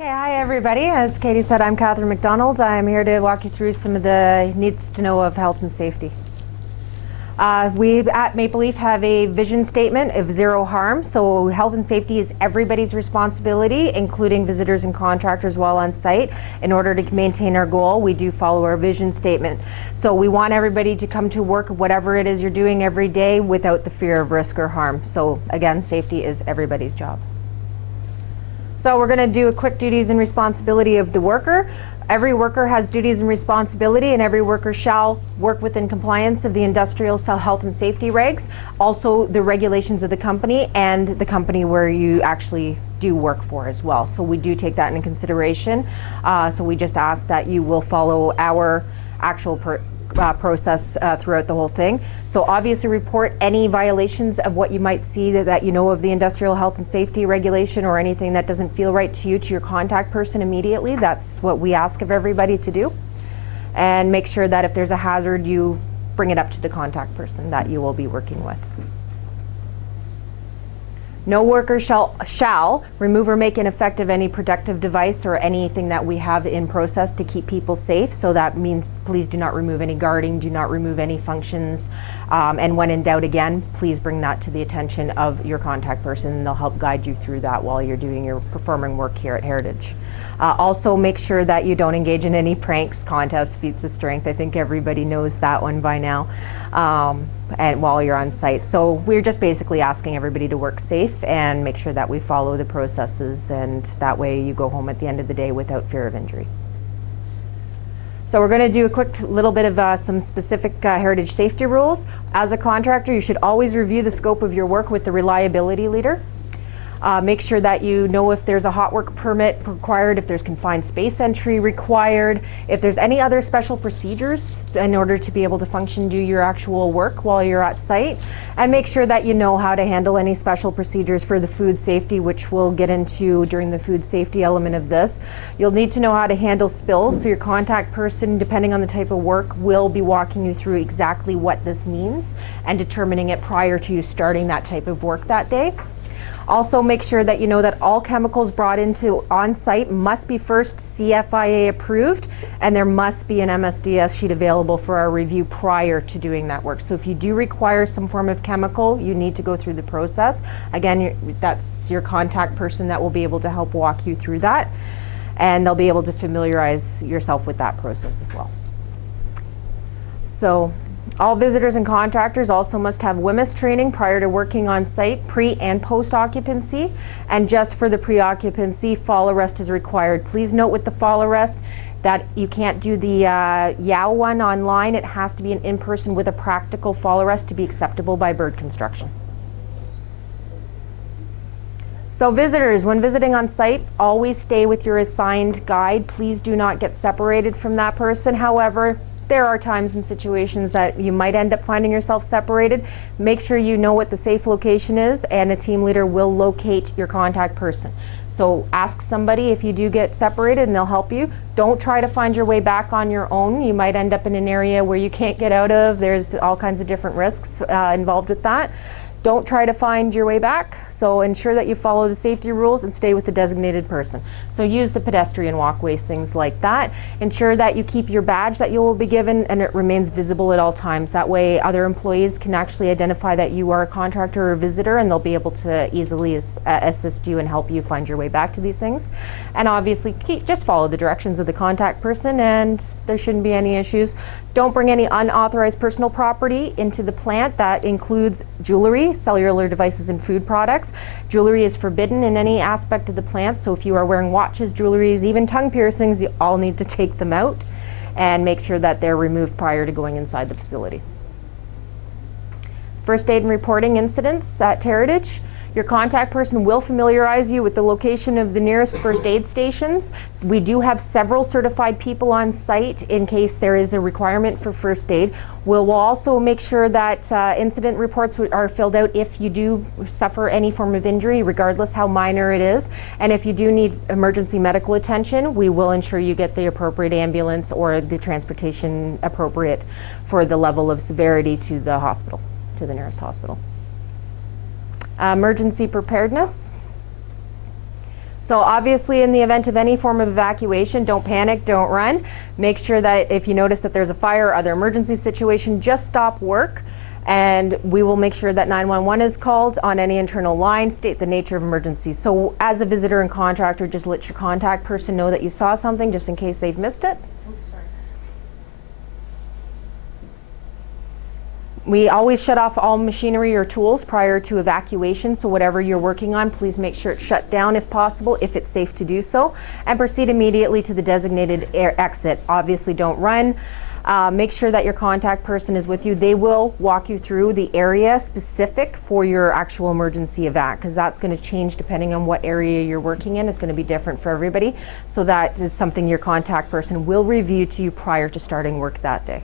Okay, hi everybody. As Katie said, I'm Catherine McDonald. I'm here to walk you through some of the needs to know of health and safety. We at Maple Leaf have a vision statement of zero harm. So health and safety is everybody's responsibility, including visitors and contractors while on site. In order to maintain our goal, we do follow our vision statement. So we want everybody to come to work, whatever it is you're doing every day, without the fear of risk or harm. So again, safety is everybody's job. So we're going to do a quick duties and responsibility of the worker. Every worker has duties and responsibility, and every worker shall work within compliance of the industrial health and safety regs, also the regulations of the company and the company where you actually do work for as well. So we do take that into consideration. So we just ask that you will follow our actual process throughout the whole thing. So obviously report any violations of what you might see that you know of the industrial health and safety regulation, or anything that doesn't feel right to you, to your contact person immediately. That's what we ask of everybody to do. And make sure that if there's a hazard, you bring it up to the contact person that you will be working with. No worker shall remove or make ineffective any protective device or anything that we have in process to keep people safe. So that means please do not remove any guarding, do not remove any functions, and when in doubt, again, please bring that to the attention of your contact person, and they'll help guide you through that while you're doing your performing work here at Heritage. Also make sure that you don't engage in any pranks, contests, feats of strength. I think everybody knows that one by now. And while you're on site. So we're just basically asking everybody to work safe and make sure that we follow the processes, and that way you go home at the end of the day without fear of injury. So we're going to do a quick little bit of some specific heritage safety rules. As a contractor, you should always review the scope of your work with the reliability leader. Make sure that you know if there's a hot work permit required, if there's confined space entry required, if there's any other special procedures in order to be able to function, do your actual work while you're at site. And make sure that you know how to handle any special procedures for the food safety, which we'll get into during the food safety element of this. You'll need to know how to handle spills, so your contact person, depending on the type of work, will be walking you through exactly what this means and determining it prior to you starting that type of work that day. Also make sure that you know that all chemicals brought into on-site must be first CFIA approved, and there must be an MSDS sheet available for our review prior to doing that work. So if you do require some form of chemical, you need to go through the process. Again, that's your contact person that will be able to help walk you through that, and they'll be able to familiarize yourself with that process as well. So all visitors and contractors also must have WMIS training prior to working on site, pre and post occupancy. And just for the pre-occupancy, fall arrest is required. Please note with the fall arrest that you can't do the YOW one online. It has to be an in-person with a practical fall arrest to be acceptable by Bird Construction. So visitors, when visiting on site, always stay with your assigned guide. Please do not get separated from that person. However, there are times and situations that you might end up finding yourself separated. Make sure you know what the safe location is, and a team leader will locate your contact person. So ask somebody if you do get separated, and they'll help you. Don't try to find your way back on your own. You might end up in an area where you can't get out of. There's all kinds of different risks involved with that. Don't try to find your way back. So ensure that you follow the safety rules and stay with the designated person. So use the pedestrian walkways, things like that. Ensure that you keep your badge that you will be given and it remains visible at all times. That way other employees can actually identify that you are a contractor or visitor, and they'll be able to easily assist you and help you find your way back to these things. And obviously just follow the directions of the contact person, and there shouldn't be any issues. Don't bring any unauthorized personal property into the plant. That includes jewelry, cellular devices, and food products. Jewelry is forbidden in any aspect of the plant, so if you are wearing watches, jewelries, even tongue piercings, you all need to take them out and make sure that they're removed prior to going inside the facility. First aid and reporting incidents at Heritage. Your contact person will familiarize you with the location of the nearest first aid stations. We do have several certified people on site in case there is a requirement for first aid. We'll also make sure that incident reports are filled out if you do suffer any form of injury, regardless how minor it is. And if you do need emergency medical attention, we will ensure you get the appropriate ambulance or the transportation appropriate for the level of severity to the hospital, to the nearest hospital. Emergency preparedness. So obviously in the event of any form of evacuation, don't panic, don't run. Make sure that if you notice that there's a fire or other emergency situation, just stop work and we will make sure that 911 is called on any internal line, state the nature of emergency. So as a visitor and contractor, just let your contact person know that you saw something just in case they've missed it. We always shut off all machinery or tools prior to evacuation, so whatever you're working on, please make sure it's shut down if possible, if it's safe to do so, and proceed immediately to the designated exit. Obviously don't run. Make sure that your contact person is with you. They will walk you through the area specific for your actual emergency evac, because that's going to change depending on what area you're working in. It's going to be different for everybody. So that is something your contact person will review to you prior to starting work that day.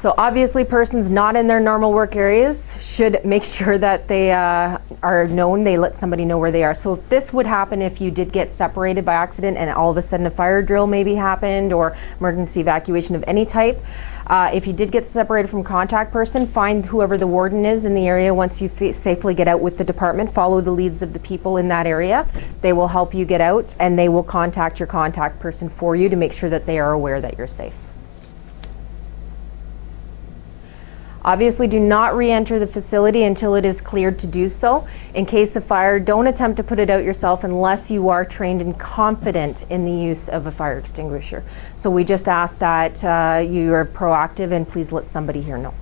So obviously persons not in their normal work areas should make sure that they are known, they let somebody know where they are. So if this would happen if you did get separated by accident and all of a sudden a fire drill maybe happened or emergency evacuation of any type. If you did get separated from contact person, find whoever the warden is in the area. Once you safely get out with the department, follow the leads of the people in that area. They will help you get out and they will contact your contact person for you to make sure that they are aware that you're safe. Obviously, do not re-enter the facility until it is cleared to do so. In case of fire, don't attempt to put it out yourself unless you are trained and confident in the use of a fire extinguisher. So we just ask that you are proactive and please let somebody here know,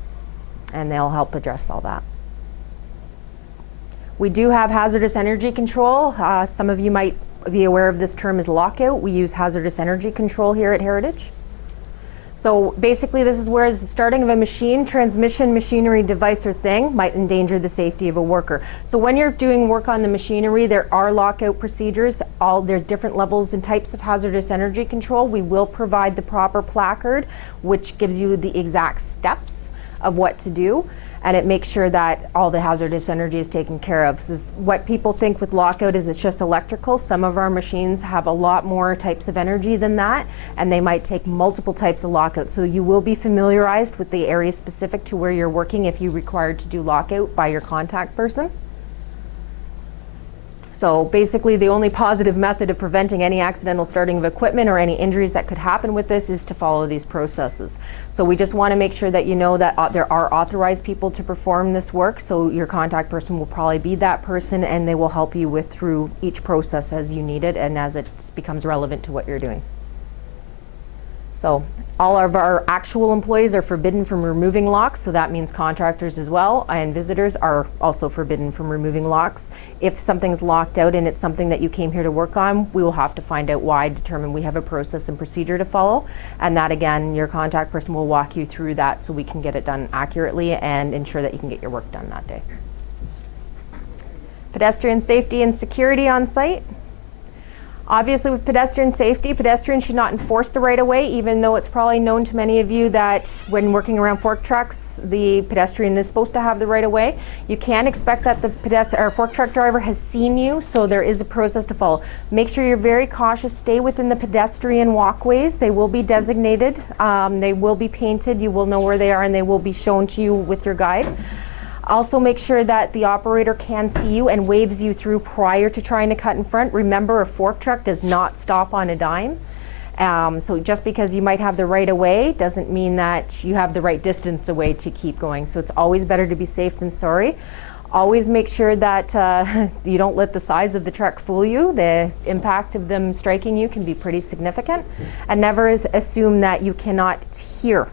and they'll help address all that. We do have hazardous energy control. Some of you might be aware of this term as lockout. We use hazardous energy control here at Heritage. So basically this is where the starting of a machine, transmission, machinery, device or thing might endanger the safety of a worker. So when you're doing work on the machinery, there are lockout procedures. There's different levels and types of hazardous energy control. We will provide the proper placard, which gives you the exact steps of what to do. And it makes sure that all the hazardous energy is taken care of. So what people think with lockout is it's just electrical. Some of our machines have a lot more types of energy than that, and they might take multiple types of lockout. So you will be familiarized with the area specific to where you're working if you're required to do lockout by your contact person. So basically the only positive method of preventing any accidental starting of equipment or any injuries that could happen with this is to follow these processes. So we just want to make sure that you know that there are authorized people to perform this work, so your contact person will probably be that person and they will help you through each process as you need it and as it becomes relevant to what you're doing. So all of our actual employees are forbidden from removing locks, so that means contractors as well, and visitors are also forbidden from removing locks. If something's locked out and it's something that you came here to work on, we will have to find out why, determine we have a process and procedure to follow, and that again, your contact person will walk you through that so we can get it done accurately and ensure that you can get your work done that day. Pedestrian safety and security on site. Obviously with pedestrian safety, pedestrians should not enforce the right-of-way, even though it's probably known to many of you that when working around fork trucks, the pedestrian is supposed to have the right-of-way. You can expect that the fork truck driver has seen you, so there is a process to follow. Make sure you're very cautious, stay within the pedestrian walkways. They will be designated, they will be painted, you will know where they are, and they will be shown to you with your guide. Also make sure that the operator can see you and waves you through prior to trying to cut in front. Remember, a fork truck does not stop on a dime. So just because you might have the right of way doesn't mean that you have the right distance away to keep going. So it's always better to be safe than sorry. Always make sure that you don't let the size of the truck fool you. The impact of them striking you can be pretty significant. And never assume that you cannot hear,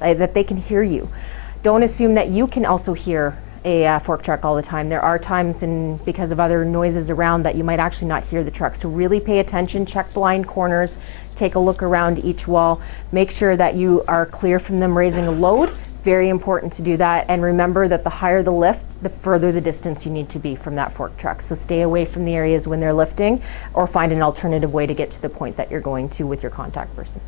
that they can hear you. Don't assume that you can also hear a fork truck all the time. There are times because of other noises around that you might actually not hear the truck. So really pay attention, check blind corners, take a look around each wall, make sure that you are clear from them raising a load. Very important to do that. And remember that the higher the lift, the further the distance you need to be from that fork truck. So stay away from the areas when they're lifting or find an alternative way to get to the point that you're going to with your contact person.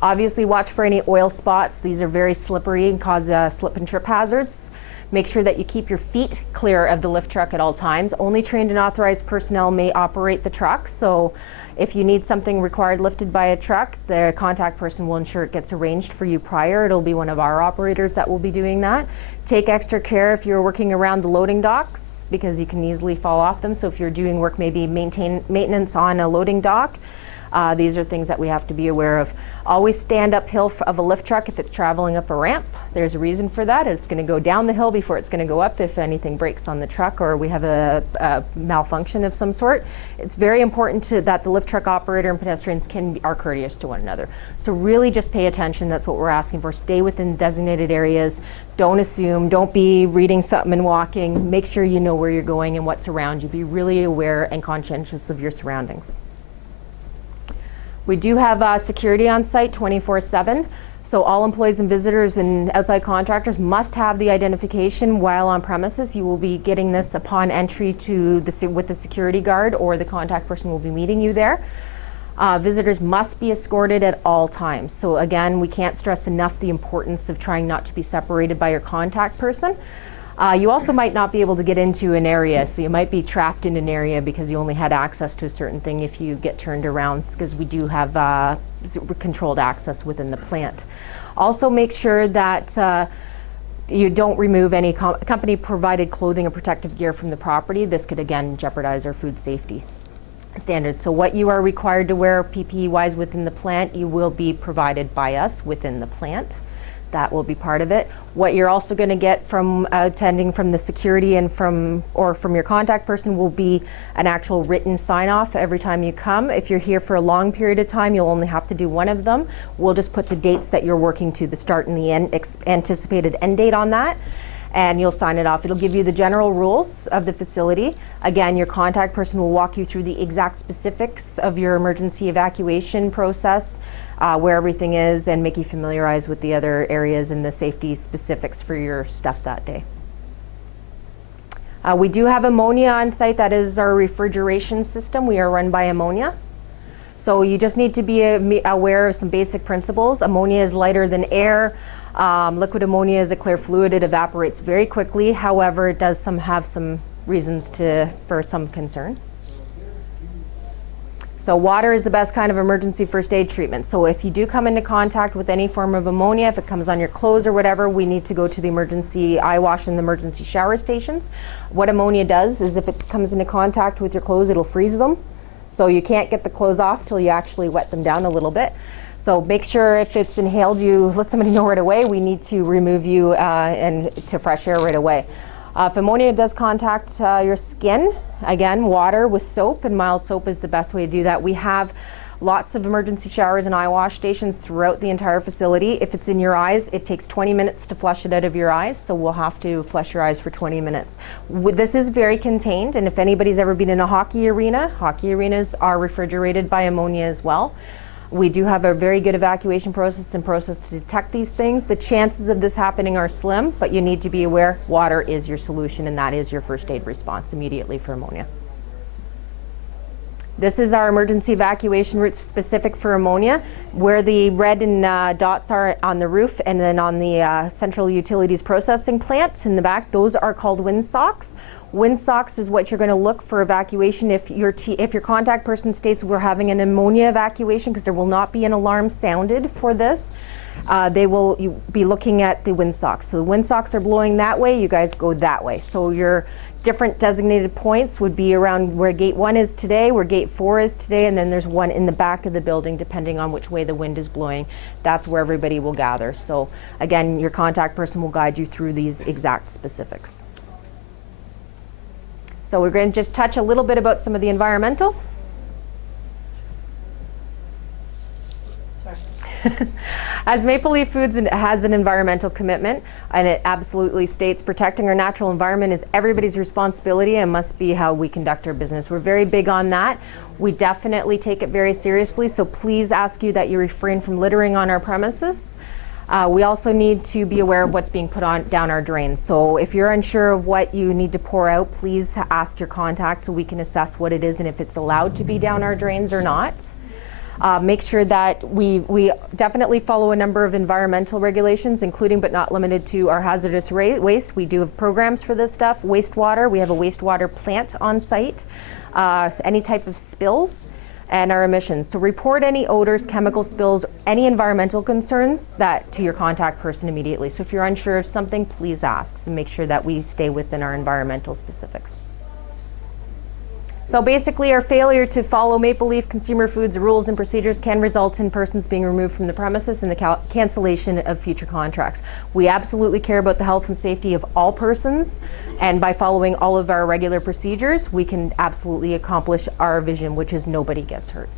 Obviously watch for any oil spots. These are very slippery and cause slip and trip hazards. Make sure that you keep your feet clear of the lift truck at all times. Only trained and authorized personnel may operate the truck. So if you need something required lifted by a truck, the contact person will ensure it gets arranged for you prior. It'll be one of our operators that will be doing that. Take extra care if you're working around the loading docks. because you can easily fall off them. So if you're doing work, maybe maintenance on a loading dock, these are things that we have to be aware of. Always stand uphill of a lift truck if it's traveling up a ramp. There's a reason for that. It's going to go down the hill before it's going to go up if anything breaks on the truck or we have a malfunction of some sort. It's very important that the lift truck operator and pedestrians are courteous to one another. So really just pay attention. That's what we're asking for. Stay within designated areas. Don't assume. Don't be reading something and walking. Make sure you know where you're going and what's around you. Be really aware and conscientious of your surroundings. We do have security on site 24/7. So all employees and visitors and outside contractors must have the identification while on premises. You will be getting this upon entry with the security guard, or the contact person will be meeting you there. Visitors must be escorted at all times. So again, we can't stress enough the importance of trying not to be separated by your contact person. You also might not be able to get into an area, so you might be trapped in an area because you only had access to a certain thing if you get turned around, because we do have controlled access within the plant. Also make sure that you don't remove any company provided clothing or protective gear from the property. This could again jeopardize our food safety standards. So what you are required to wear PPE wise within the plant, you will be provided by us within the plant. That will be part of it. What you're also going to get from attending from the security and from your contact person will be an actual written sign off every time you come. If you're here for a long period of time, you'll only have to do one of them. We'll just put the dates that you're working to, the start and the end, anticipated end date on that, and you'll sign it off. It'll give you the general rules of the facility. Again, your contact person will walk you through the exact specifics of your emergency evacuation process, where everything is, and make you familiarized with the other areas and the safety specifics for your stuff that day. We do have ammonia on site. That is our refrigeration system. We are run by ammonia. So you just need to be aware of some basic principles. Ammonia is lighter than air. Liquid ammonia is a clear fluid. It evaporates very quickly. However, it does have some reasons for some concern. So water is the best kind of emergency first aid treatment. So if you do come into contact with any form of ammonia, if it comes on your clothes or whatever, we need to go to the emergency eye wash and the emergency shower stations. What ammonia does is if it comes into contact with your clothes, it'll freeze them. So you can't get the clothes off till you actually wet them down a little bit. So make sure if it's inhaled, you let somebody know right away. We need to remove you and to fresh air right away. If ammonia does contact your skin, again, water with soap, and mild soap is the best way to do that. We have lots of emergency showers and eye wash stations throughout the entire facility. If it's in your eyes, it takes 20 minutes to flush it out of your eyes, so we'll have to flush your eyes for 20 minutes. This is very contained, and if anybody's ever been in a hockey arenas are refrigerated by ammonia as well. We do have a very good evacuation process to detect these things. The chances of this happening are slim, but you need to be aware water is your solution, and that is your first aid response immediately for ammonia. This is our emergency evacuation route specific for ammonia, where the red and dots are on the roof, and then on the central utilities processing plant in the back, those are called windsocks. Windsocks is what you're going to look for evacuation if your contact person states we're having an ammonia evacuation, because there will not be an alarm sounded for this. You'll be looking at the windsocks. So the windsocks are blowing that way, you guys go that way. So your different designated points would be around where gate 1 is today, where gate 4 is today, and then there's one in the back of the building depending on which way the wind is blowing. That's where everybody will gather. So again, your contact person will guide you through these exact specifics. So we're going to just touch a little bit about some of the environmental. As Maple Leaf Foods has an environmental commitment, and it absolutely states protecting our natural environment is everybody's responsibility and must be how we conduct our business. We're very big on that. We definitely take it very seriously, so please ask you that you refrain from littering on our premises. We also need to be aware of what's being put down our drains. So if you're unsure of what you need to pour out, please ask your contact so we can assess what it is and if it's allowed to be down our drains or not. Make sure that we definitely follow a number of environmental regulations, including but not limited to our hazardous waste. We do have programs for this stuff. Wastewater, we have a wastewater plant on site. So any type of spills, and our emissions. So report any odors, chemical spills, any environmental concerns that to your contact person immediately. So if you're unsure of something, please ask and make sure that we stay within our environmental specifics. So basically, our failure to follow Maple Leaf Consumer Foods rules and procedures can result in persons being removed from the premises and the cancellation of future contracts. We absolutely care about the health and safety of all persons, and by following all of our regular procedures, we can absolutely accomplish our vision, which is nobody gets hurt.